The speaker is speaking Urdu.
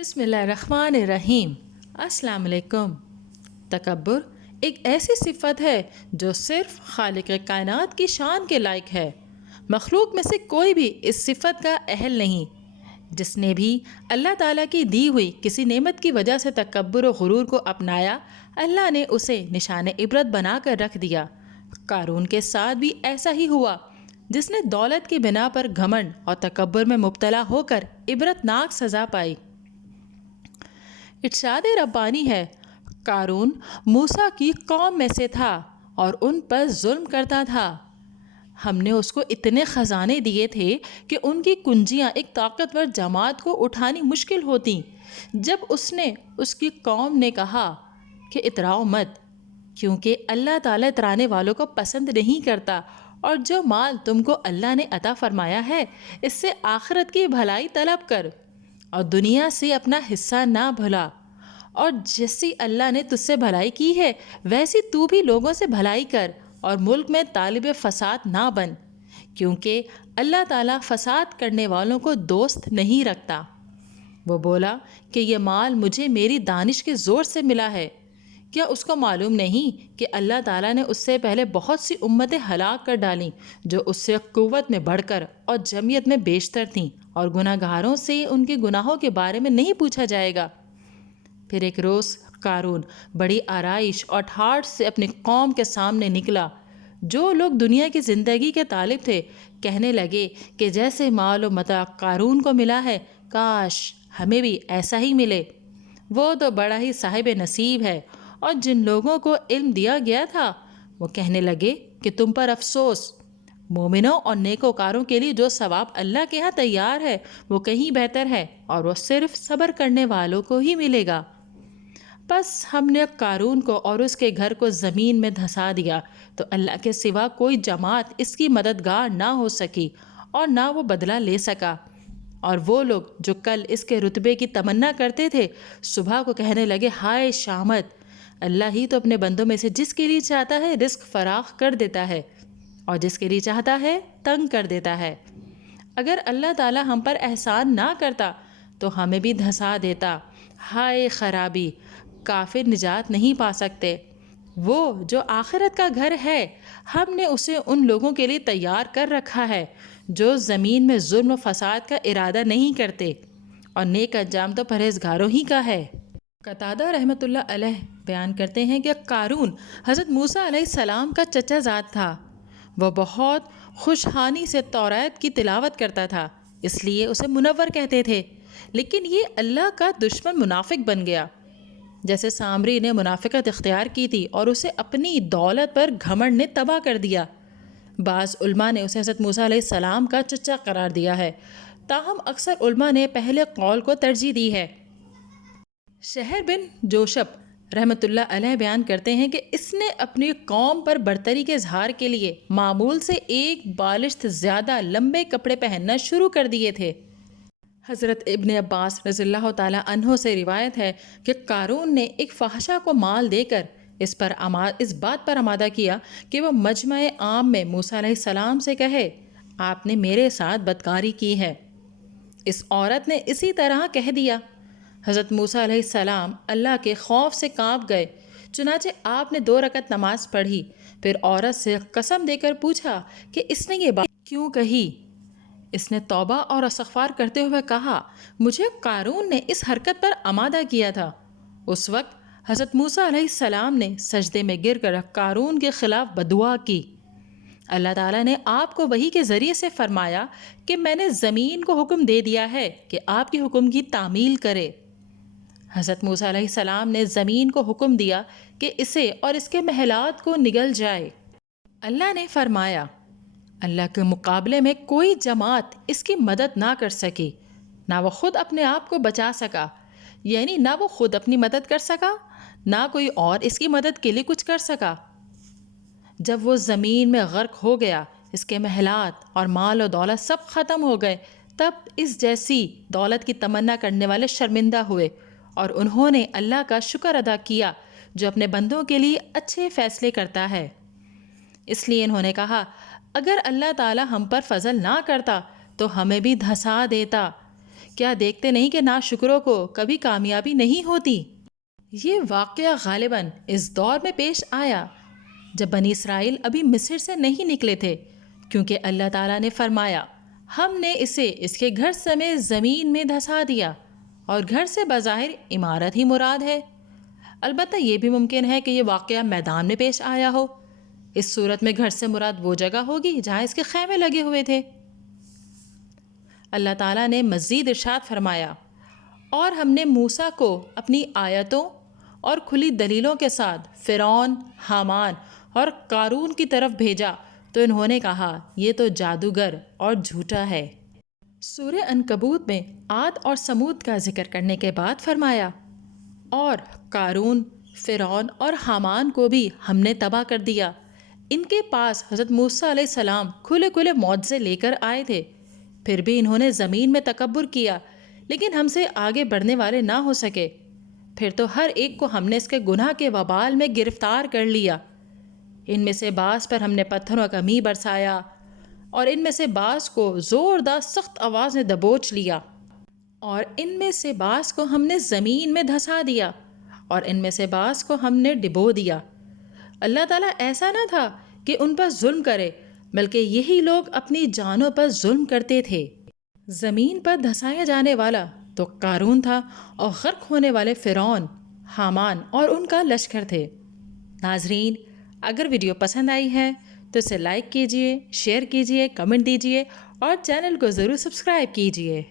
بسم اللہ الرحمن الرحیم۔ السلام علیکم۔ تکبر ایک ایسی صفت ہے جو صرف خالق کائنات کی شان کے لائق ہے۔ مخلوق میں سے کوئی بھی اس صفت کا اہل نہیں۔ جس نے بھی اللہ تعالیٰ کی دی ہوئی کسی نعمت کی وجہ سے تکبر و غرور کو اپنایا، اللہ نے اسے نشان عبرت بنا کر رکھ دیا۔ قارون کے ساتھ بھی ایسا ہی ہوا، جس نے دولت کی بنا پر گھمنڈ اور تکبر میں مبتلا ہو کر عبرت ناک سزا پائی۔ ارشاد ربانی ہے، قارون موسیٰ کی قوم میں سے تھا اور ان پر ظلم کرتا تھا۔ ہم نے اس کو اتنے خزانے دیے تھے کہ ان کی کنجیاں ایک طاقتور جماعت کو اٹھانی مشکل ہوتیں۔ جب اس کی قوم نے کہا کہ اتراؤ مت، کیونکہ اللہ تعالیٰ اترانے والوں کو پسند نہیں کرتا، اور جو مال تم کو اللہ نے عطا فرمایا ہے اس سے آخرت کی بھلائی طلب کر اور دنیا سے اپنا حصہ نہ بھلا، اور جیسی اللہ نے تجھ سے بھلائی کی ہے ویسی تو بھی لوگوں سے بھلائی کر، اور ملک میں طالب فساد نہ بن، کیونکہ اللہ تعالیٰ فساد کرنے والوں کو دوست نہیں رکھتا۔ وہ بولا کہ یہ مال مجھے میری دانش کے زور سے ملا ہے۔ کیا اس کو معلوم نہیں کہ اللہ تعالیٰ نے اس سے پہلے بہت سی امتیں ہلاک کر ڈالیں جو اس سے قوت میں بڑھ کر اور جمعیت میں بیشتر تھیں، اور گناہ گاروں سے ان کے گناہوں کے بارے میں نہیں پوچھا جائے گا۔ پھر ایک روز قارون بڑی آرائش اور ٹھاٹھ سے اپنی قوم کے سامنے نکلا۔ جو لوگ دنیا کی زندگی کے طالب تھے کہنے لگے کہ جیسے مال و متاع قارون کو ملا ہے کاش ہمیں بھی ایسا ہی ملے، وہ تو بڑا ہی صاحب نصیب ہے۔ اور جن لوگوں کو علم دیا گیا تھا وہ کہنے لگے کہ تم پر افسوس، مومنوں اور نیکوکاروں کے لیے جو ثواب اللہ کے ہاں تیار ہے وہ کہیں بہتر ہے، اور وہ صرف صبر کرنے والوں کو ہی ملے گا۔ بس ہم نے قارون کو اور اس کے گھر کو زمین میں دھسا دیا تو اللہ کے سوا کوئی جماعت اس کی مددگار نہ ہو سکی اور نہ وہ بدلہ لے سکا۔ اور وہ لوگ جو کل اس کے رتبے کی تمنا کرتے تھے صبح کو کہنے لگے ہائے شامت، اللہ ہی تو اپنے بندوں میں سے جس کے لیے چاہتا ہے رزق فراخ کر دیتا ہے اور جس کے لیے چاہتا ہے تنگ کر دیتا ہے۔ اگر اللہ تعالیٰ ہم پر احسان نہ کرتا تو ہمیں بھی دھسا دیتا۔ ہائے خرابی، کافر نجات نہیں پا سکتے۔ وہ جو آخرت کا گھر ہے ہم نے اسے ان لوگوں کے لیے تیار کر رکھا ہے جو زمین میں ظلم و فساد کا ارادہ نہیں کرتے، اور نیک انجام تو پرہیزگاروں ہی کا ہے۔ قتادہ رحمۃ اللہ علیہ بیان کرتے ہیں کہ قارون حضرت موسیٰ علیہ السلام کا چچا زاد تھا۔ وہ بہت خوشحانی سے توریت کی تلاوت کرتا تھا، اس لیے اسے منور کہتے تھے، لیکن یہ اللہ کا دشمن منافق بن گیا۔ جیسے سامری نے منافقت اختیار کی تھی اور اسے اپنی دولت پر گھمنڈ نے تباہ کر دیا۔ بعض علماء نے اسے حضرت موسیٰ علیہ السلام کا چچا قرار دیا ہے، تاہم اکثر علماء نے پہلے قول کو ترجیح دی ہے۔ شہر بن جوشب رحمۃ اللہ علیہ بیان کرتے ہیں کہ اس نے اپنی قوم پر برتری کے اظہار کے لیے معمول سے ایک بالشت زیادہ لمبے کپڑے پہننا شروع کر دیے تھے۔ حضرت ابن عباس رضی اللہ تعالیٰ عنہ سے روایت ہے کہ قارون نے ایک فحشہ کو مال دے کر اس بات پر آمادہ کیا کہ وہ مجمع عام میں موسیٰ علیہ السلام سے کہے آپ نے میرے ساتھ بدکاری کی ہے۔ اس عورت نے اسی طرح کہہ دیا۔ حضرت موسیٰ علیہ السلام اللہ کے خوف سے کانپ گئے، چنانچہ آپ نے 2 رکعت نماز پڑھی، پھر عورت سے قسم دے کر پوچھا کہ اس نے یہ بات کیوں کہی؟ اس نے توبہ اور استغفار کرتے ہوئے کہا مجھے قارون نے اس حرکت پر آمادہ کیا تھا۔ اس وقت حضرت موسیٰ علیہ السلام نے سجدے میں گر کر قارون کے خلاف بدعا کی۔ اللہ تعالیٰ نے آپ کو وحی کے ذریعے سے فرمایا کہ میں نے زمین کو حکم دے دیا ہے کہ آپ کے حکم کی تعمیل کرے۔ حضرت موسیٰ علیہ السلام نے زمین کو حکم دیا کہ اسے اور اس کے محلات کو نگل جائے۔ اللہ نے فرمایا اللہ کے مقابلے میں کوئی جماعت اس کی مدد نہ کر سکی، نہ وہ خود اپنے آپ کو بچا سکا، یعنی نہ وہ خود اپنی مدد کر سکا نہ کوئی اور اس کی مدد کے لیے کچھ کر سکا۔ جب وہ زمین میں غرق ہو گیا، اس کے محلات اور مال و دولت سب ختم ہو گئے، تب اس جیسی دولت کی تمنا کرنے والے شرمندہ ہوئے، اور انہوں نے اللہ کا شکر ادا کیا جو اپنے بندوں کے لیے اچھے فیصلے کرتا ہے۔ اس لیے انہوں نے کہا اگر اللہ تعالی ہم پر فضل نہ کرتا تو ہمیں بھی دھسا دیتا، کیا دیکھتے نہیں کہ ناشکروں کو کبھی کامیابی نہیں ہوتی؟ یہ واقعہ غالباً اس دور میں پیش آیا جب بنی اسرائیل ابھی مصر سے نہیں نکلے تھے، کیونکہ اللہ تعالیٰ نے فرمایا ہم نے اسے اس کے گھر سمیت زمین میں دھسا دیا، اور گھر سے بظاہر عمارت ہی مراد ہے۔ البتہ یہ بھی ممکن ہے کہ یہ واقعہ میدان میں پیش آیا ہو۔ اس صورت میں گھر سے مراد وہ جگہ ہوگی جہاں اس کے خیمے لگے ہوئے تھے۔ اللہ تعالیٰ نے مزید ارشاد فرمایا، اور ہم نے موسیٰ کو اپنی آیتوں اور کھلی دلیلوں کے ساتھ فرعون، حامان اور قارون کی طرف بھیجا تو انہوں نے کہا یہ تو جادوگر اور جھوٹا ہے۔ سورہ عنکبوت میں عاد اور سمود کا ذکر کرنے کے بعد فرمایا، اور قارون، فرعون اور حامان کو بھی ہم نے تباہ کر دیا۔ ان کے پاس حضرت موسیٰ علیہ السلام کھلے کھلے معجزے لے کر آئے تھے، پھر بھی انہوں نے زمین میں تکبر کیا، لیکن ہم سے آگے بڑھنے والے نہ ہو سکے۔ پھر تو ہر ایک کو ہم نے اس کے گناہ کے وبال میں گرفتار کر لیا۔ ان میں سے بعض پر ہم نے پتھروں کا می برسایا، اور ان میں سے بعض کو زوردار سخت آواز نے دبوچ لیا، اور ان میں سے بعض کو ہم نے زمین میں دھسا دیا، اور ان میں سے بعض کو ہم نے ڈبو دیا۔ اللہ تعالیٰ ایسا نہ تھا کہ ان پر ظلم کرے، بلکہ یہی لوگ اپنی جانوں پر ظلم کرتے تھے۔ زمین پر دھسایا جانے والا تو قارون تھا، اور غرق ہونے والے فرعون، حامان اور ان کا لشکر تھے۔ ناظرین، اگر ویڈیو پسند آئی ہے تو اسے لائک کیجئے، شیئر کیجئے، کمنٹ دیجئے اور چینل کو ضرور سبسکرائب کیجئے۔